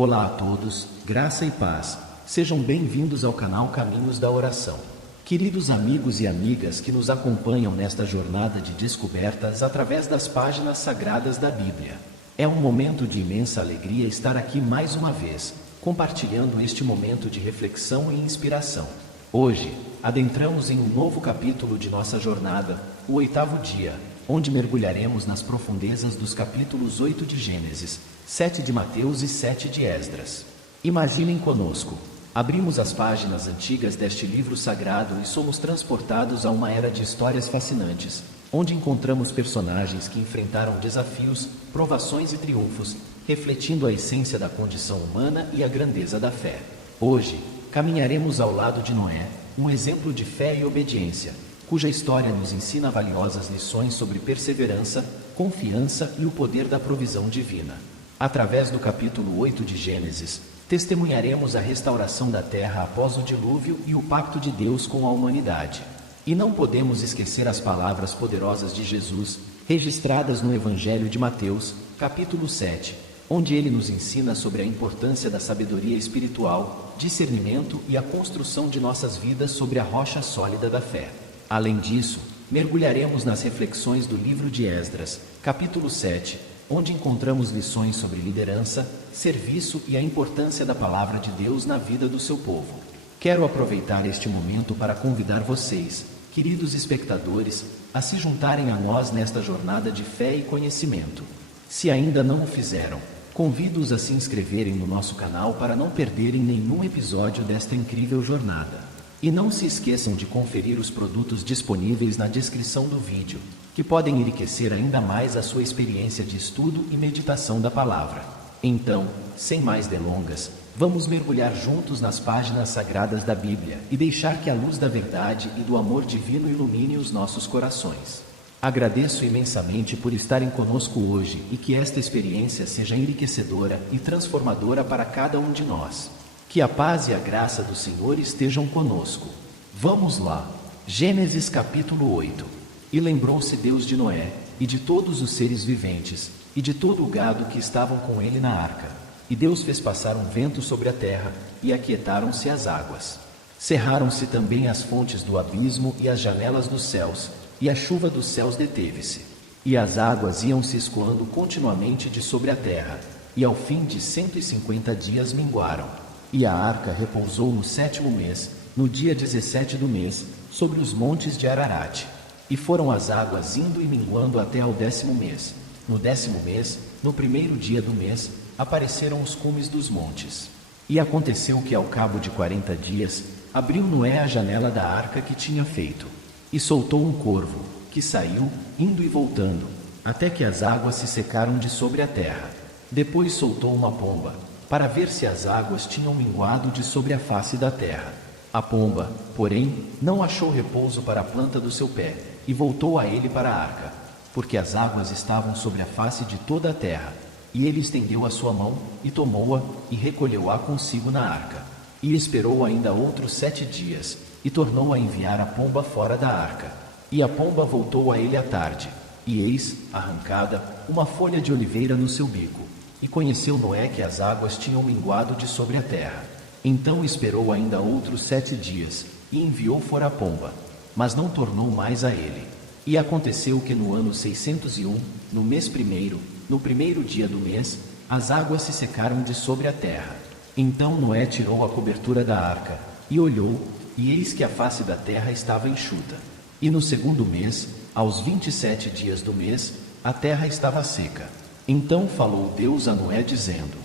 Olá a todos, graça e paz. Sejam bem-vindos ao canal Caminhos da Oração. Queridos amigos e amigas que nos acompanham nesta jornada de descobertas através das páginas sagradas da Bíblia. É um momento de imensa alegria estar aqui mais uma vez, compartilhando este momento de reflexão e inspiração. Hoje, adentramos em um novo capítulo de nossa jornada, o 8º dia, onde mergulharemos nas profundezas dos capítulos 8 de Gênesis, 7 de Mateus e 7 de Esdras. Imaginem conosco. Abrimos as páginas antigas deste livro sagrado e somos transportados a uma era de histórias fascinantes, onde encontramos personagens que enfrentaram desafios, provações e triunfos, refletindo a essência da condição humana e a grandeza da fé. Hoje, caminharemos ao lado de Noé, um exemplo de fé e obediência, cuja história nos ensina valiosas lições sobre perseverança, confiança e o poder da provisão divina. Através do capítulo 8 de Gênesis, testemunharemos a restauração da terra após o dilúvio e o pacto de Deus com a humanidade. E não podemos esquecer as palavras poderosas de Jesus, registradas no Evangelho de Mateus, capítulo 7, onde ele nos ensina sobre a importância da sabedoria espiritual, discernimento e a construção de nossas vidas sobre a rocha sólida da fé. Além disso, mergulharemos nas reflexões do livro de Esdras, capítulo 7, onde encontramos lições sobre liderança, serviço e a importância da palavra de Deus na vida do seu povo. Quero aproveitar este momento para convidar vocês, queridos espectadores, a se juntarem a nós nesta jornada de fé e conhecimento. Se ainda não o fizeram, convido-os a se inscreverem no nosso canal para não perderem nenhum episódio desta incrível jornada. E não se esqueçam de conferir os produtos disponíveis na descrição do vídeo, que podem enriquecer ainda mais a sua experiência de estudo e meditação da palavra. Então, sem mais delongas, vamos mergulhar juntos nas páginas sagradas da Bíblia e deixar que a luz da verdade e do amor divino ilumine os nossos corações. Agradeço imensamente por estarem conosco hoje e que esta experiência seja enriquecedora e transformadora para cada um de nós. Que a paz e a graça do Senhor estejam conosco. Vamos lá. Gênesis capítulo 8. E lembrou-se Deus de Noé, e de todos os seres viventes, e de todo o gado que estavam com ele na arca. E Deus fez passar um vento sobre a terra, e aquietaram-se as águas. Cerraram-se também as fontes do abismo e as janelas dos céus, e a chuva dos céus deteve-se. E as águas iam se escoando continuamente de sobre a terra, e ao fim de 150 dias minguaram. E a arca repousou no 7º mês, no dia 17 do mês, sobre os montes de Ararate. E foram as águas indo e minguando até ao 10º mês. No 10º mês, no 1º dia do mês, apareceram os cumes dos montes. E aconteceu que ao cabo de 40 dias, abriu Noé a janela da arca que tinha feito. E soltou um corvo, que saiu, indo e voltando, até que as águas se secaram de sobre a terra. Depois soltou uma pomba, para ver se as águas tinham minguado de sobre a face da terra. A pomba, porém, não achou repouso para a planta do seu pé, e voltou a ele para a arca, porque as águas estavam sobre a face de toda a terra. E ele estendeu a sua mão, e tomou-a, e recolheu-a consigo na arca. E esperou ainda outros 7 dias, e tornou a enviar a pomba fora da arca. E a pomba voltou a ele à tarde, e eis, arrancada, uma folha de oliveira no seu bico. E conheceu Noé que as águas tinham minguado de sobre a terra. Então esperou ainda outros 7 dias, e enviou fora a pomba, mas não tornou mais a ele. E aconteceu que no ano 601, no mês primeiro, no 1º dia do mês, as águas se secaram de sobre a terra. Então Noé tirou a cobertura da arca, e olhou, e eis que a face da terra estava enxuta. E no 2º mês, aos 27 dias do mês, a terra estava seca. Então falou Deus a Noé dizendo: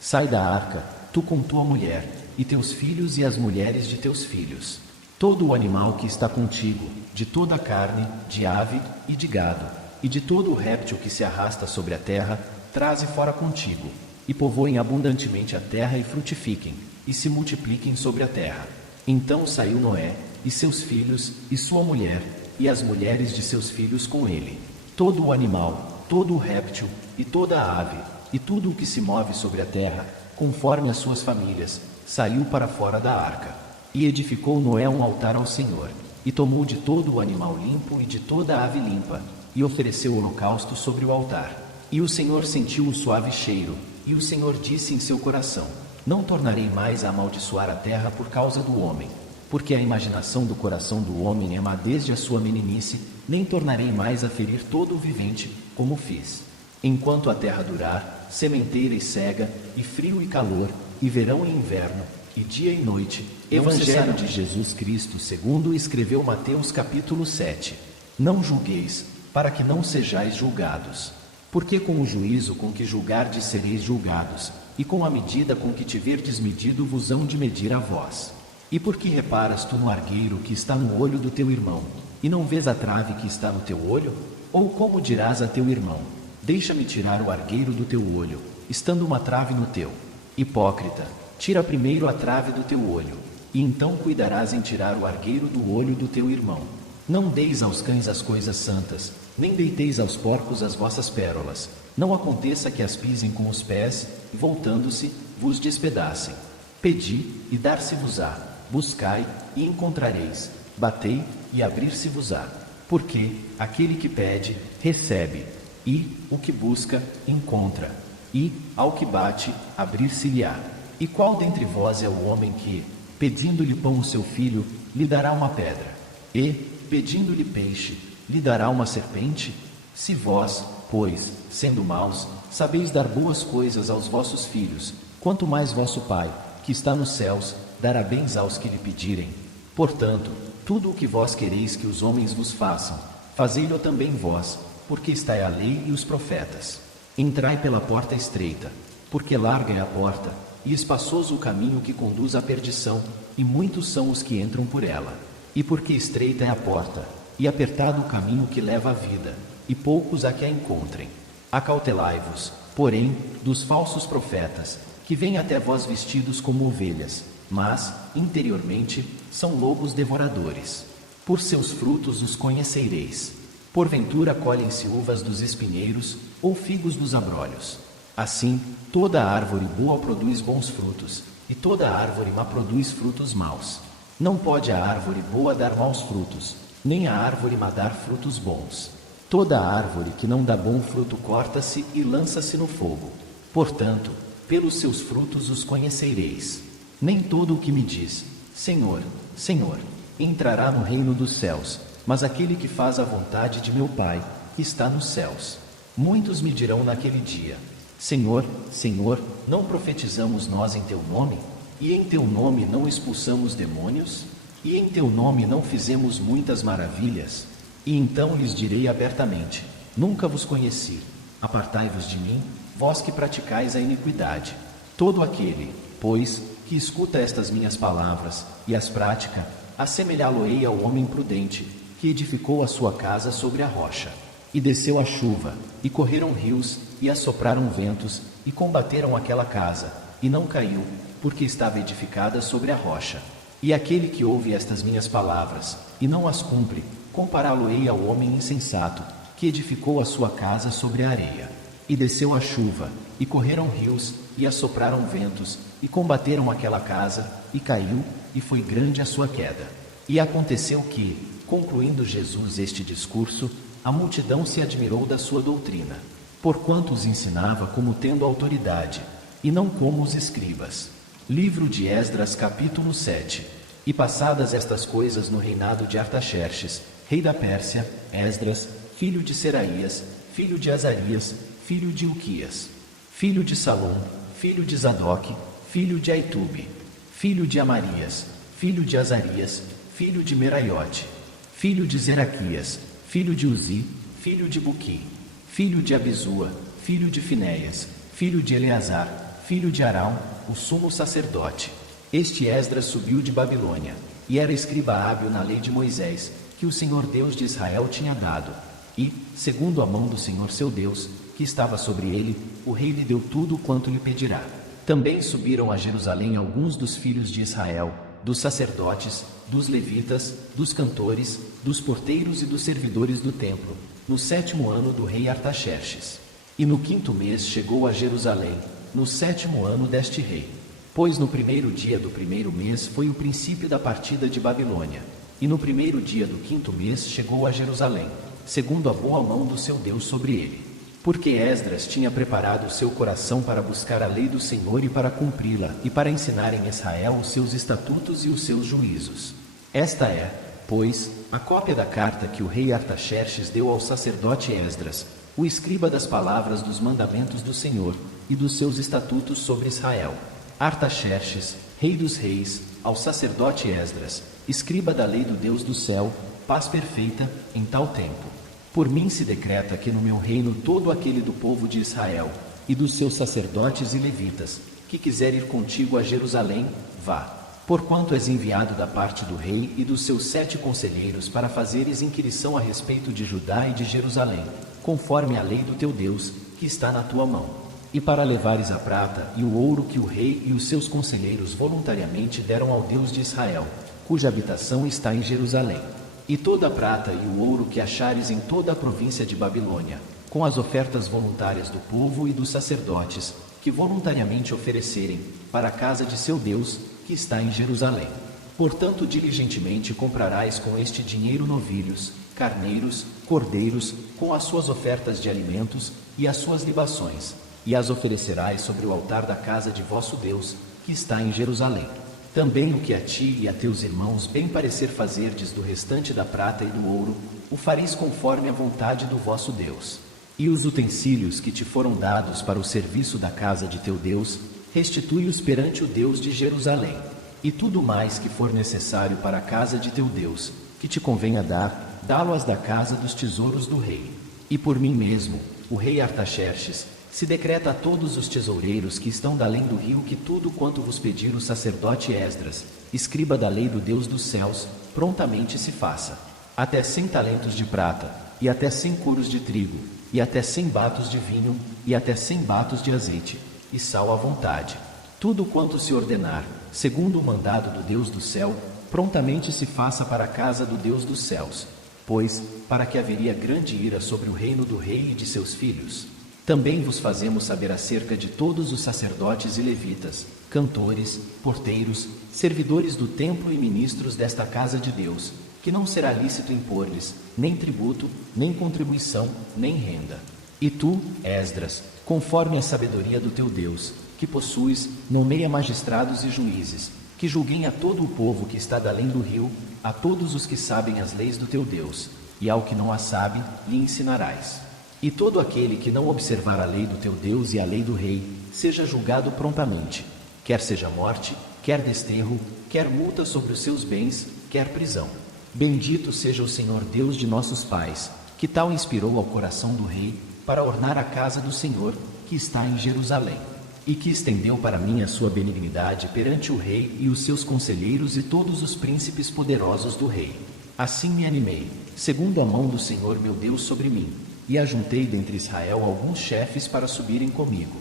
Sai da arca, tu com tua mulher, e teus filhos e as mulheres de teus filhos. Todo o animal que está contigo, de toda a carne, de ave e de gado, e de todo o réptil que se arrasta sobre a terra, traze fora contigo, e povoem abundantemente a terra e frutifiquem, e se multipliquem sobre a terra. Então saiu Noé, e seus filhos, e sua mulher, e as mulheres de seus filhos com ele. Todo o animal, todo o réptil, e toda a ave, e tudo o que se move sobre a terra, conforme as suas famílias, saiu para fora da arca. E edificou Noé um altar ao Senhor, e tomou de todo o animal limpo e de toda a ave limpa, e ofereceu holocausto sobre o altar. E o Senhor sentiu o suave cheiro, E o Senhor disse em seu coração: Não tornarei mais a amaldiçoar a terra por causa do homem, porque a imaginação do coração do homem é má desde a sua meninice, nem tornarei mais a ferir todo o vivente, como fiz. Enquanto a terra durar, sementeira e cega, e frio e calor, e verão e inverno, e dia e noite, Evangelho de Jesus Cristo segundo escreveu Mateus capítulo 7. Não julgueis, para que não sejais julgados. Porque com o juízo com que julgardes sereis julgados, e com a medida com que tiverdes medido vos hão de medir a vós. E por que reparas tu no argueiro que está no olho do teu irmão, e não vês a trave que está no teu olho? Ou como dirás a teu irmão: Deixa-me tirar o argueiro do teu olho, estando uma trave no teu? Hipócrita, tira primeiro a trave do teu olho, e então cuidarás em tirar o argueiro do olho do teu irmão. Não deis aos cães as coisas santas, nem deiteis aos porcos as vossas pérolas. Não aconteça que as pisem com os pés, e voltando-se, vos despedacem. Pedi, e dar-se-vos-á. Buscai, e encontrareis. Batei, e abrir-se-vos-á. Porque aquele que pede, recebe, e o que busca, encontra, e ao que bate, abrir-se-lhe-á. E qual dentre vós é o homem que, pedindo-lhe pão o seu filho, lhe dará uma pedra? E, pedindo-lhe peixe, lhe dará uma serpente? Se vós, pois, sendo maus, sabeis dar boas coisas aos vossos filhos, quanto mais vosso Pai, que está nos céus, dará bens aos que lhe pedirem. Portanto, tudo o que vós quereis que os homens vos façam, fazei-lo também vós, porque está a lei e os profetas. Entrai pela porta estreita, porque larga é a porta, e espaçoso o caminho que conduz à perdição, e muitos são os que entram por ela. E porque estreita é a porta, e apertado o caminho que leva à vida, e poucos a que a encontrem. Acautelai-vos, porém, dos falsos profetas, que vêm até vós vestidos como ovelhas, mas, interiormente, são lobos devoradores. Por seus frutos os conhecereis. Porventura colhem-se uvas dos espinheiros, ou figos dos abrolhos. Assim, toda árvore boa produz bons frutos, e toda árvore má produz frutos maus. Não pode a árvore boa dar maus frutos, nem a árvore má dar frutos bons. Toda árvore que não dá bom fruto corta-se e lança-se no fogo. Portanto, pelos seus frutos os conhecereis. Nem todo o que me diz, Senhor, Senhor, entrará no reino dos céus, mas aquele que faz a vontade de meu Pai, que está nos céus. Muitos me dirão naquele dia: Senhor, Senhor, não profetizamos nós em teu nome? E em teu nome não expulsamos demônios? E em teu nome não fizemos muitas maravilhas? E então lhes direi abertamente: Nunca vos conheci. Apartai-vos de mim, vós que praticais a iniquidade. Todo aquele, pois, que escuta estas minhas palavras e as pratica, assemelhá-lo-ei ao homem prudente, que edificou a sua casa sobre a rocha. E desceu a chuva, e correram rios, e assopraram ventos, e combateram aquela casa, e não caiu, porque estava edificada sobre a rocha. E aquele que ouve estas minhas palavras, e não as cumpre, compará-lo-ei ao homem insensato, que edificou a sua casa sobre a areia. E desceu a chuva, e correram rios, e assopraram ventos, e combateram aquela casa, e caiu, e foi grande a sua queda. E aconteceu que, concluindo Jesus este discurso, a multidão se admirou da sua doutrina, porquanto os ensinava como tendo autoridade, e não como os escribas. Livro de Esdras capítulo 7. E passadas estas coisas no reinado de Artaxerxes, rei da Pérsia, Esdras, filho de Seraías, filho de Azarias, filho de Ilquias, filho de Salom, filho de Zadok, filho de Aitube, filho de Amarias, filho de Azarias, filho de Meraiote, filho de Zeraquias, filho de Uzi, filho de Buqui, filho de Abisua, filho de Finéias, filho de Eleazar, filho de Arão, o sumo sacerdote. Este Esdras subiu de Babilônia, e era escriba hábil na lei de Moisés, que o Senhor Deus de Israel tinha dado. E, segundo a mão do Senhor seu Deus, que estava sobre ele, o rei lhe deu tudo quanto lhe pedirá. Também subiram a Jerusalém alguns dos filhos de Israel, dos sacerdotes, dos levitas, dos cantores, dos porteiros e dos servidores do templo, no 7º ano do rei Artaxerxes. E no 5º mês chegou a Jerusalém, no 7º ano deste rei. Pois no 1º dia do 1º mês foi o princípio da partida de Babilônia. E no 1º dia do 5º mês chegou a Jerusalém, segundo a boa mão do seu Deus sobre ele. Porque Esdras tinha preparado o seu coração para buscar a lei do Senhor e para cumpri-la, e para ensinar em Israel os seus estatutos e os seus juízos. Esta é, pois, a cópia da carta que o rei Artaxerxes deu ao sacerdote Esdras, o escriba das palavras dos mandamentos do Senhor, e dos seus estatutos sobre Israel. Artaxerxes, rei dos reis, ao sacerdote Esdras, escriba da lei do Deus do céu, paz perfeita, em tal tempo. Por mim se decreta que no meu reino todo aquele do povo de Israel, e dos seus sacerdotes e levitas, que quiser ir contigo a Jerusalém, vá. Porquanto és enviado da parte do rei e dos seus 7 conselheiros para fazeres inquirição a respeito de Judá e de Jerusalém, conforme a lei do teu Deus, que está na tua mão. E para levares a prata e o ouro que o rei e os seus conselheiros voluntariamente deram ao Deus de Israel, cuja habitação está em Jerusalém. E toda a prata e o ouro que achares em toda a província de Babilônia, com as ofertas voluntárias do povo e dos sacerdotes, que voluntariamente oferecerem, para a casa de seu Deus, que está em Jerusalém. Portanto, diligentemente comprarás com este dinheiro novilhos, carneiros, cordeiros, com as suas ofertas de alimentos, e as suas libações, e as oferecerás sobre o altar da casa de vosso Deus, que está em Jerusalém. Também o que a ti e a teus irmãos bem parecer fazerdes do restante da prata e do ouro, o fareis conforme a vontade do vosso Deus. E os utensílios que te foram dados para o serviço da casa de teu Deus, restitui-os perante o Deus de Jerusalém. E tudo mais que for necessário para a casa de teu Deus, que te convenha dar, dá-lo-as da casa dos tesouros do rei. E por mim mesmo, o rei Artaxerxes, se decreta a todos os tesoureiros que estão da além do rio que tudo quanto vos pedir o sacerdote Esdras, escriba da lei do Deus dos céus, prontamente se faça. Até 100 talentos de prata, e até 100 coros de trigo, e até 100 batos de vinho, e até 100 batos de azeite, e sal à vontade. Tudo quanto se ordenar, segundo o mandado do Deus do céu, prontamente se faça para a casa do Deus dos céus, pois, para que haveria grande ira sobre o reino do rei e de seus filhos. Também vos fazemos saber acerca de todos os sacerdotes e levitas, cantores, porteiros, servidores do templo e ministros desta casa de Deus, que não será lícito impor-lhes, nem tributo, nem contribuição, nem renda. E tu, Esdras, conforme a sabedoria do teu Deus, que possuis, nomeia magistrados e juízes, que julguem a todo o povo que está da além do rio, a todos os que sabem as leis do teu Deus, e ao que não as sabe, lhe ensinarás. E todo aquele que não observar a lei do teu Deus e a lei do rei, seja julgado prontamente, quer seja morte, quer desterro, quer multa sobre os seus bens, quer prisão. Bendito seja o Senhor Deus de nossos pais, que tal inspirou ao coração do rei, para ornar a casa do Senhor, que está em Jerusalém, e que estendeu para mim a sua benignidade perante o rei e os seus conselheiros e todos os príncipes poderosos do rei. Assim me animei, segundo a mão do Senhor meu Deus sobre mim, e ajuntei dentre Israel alguns chefes para subirem comigo.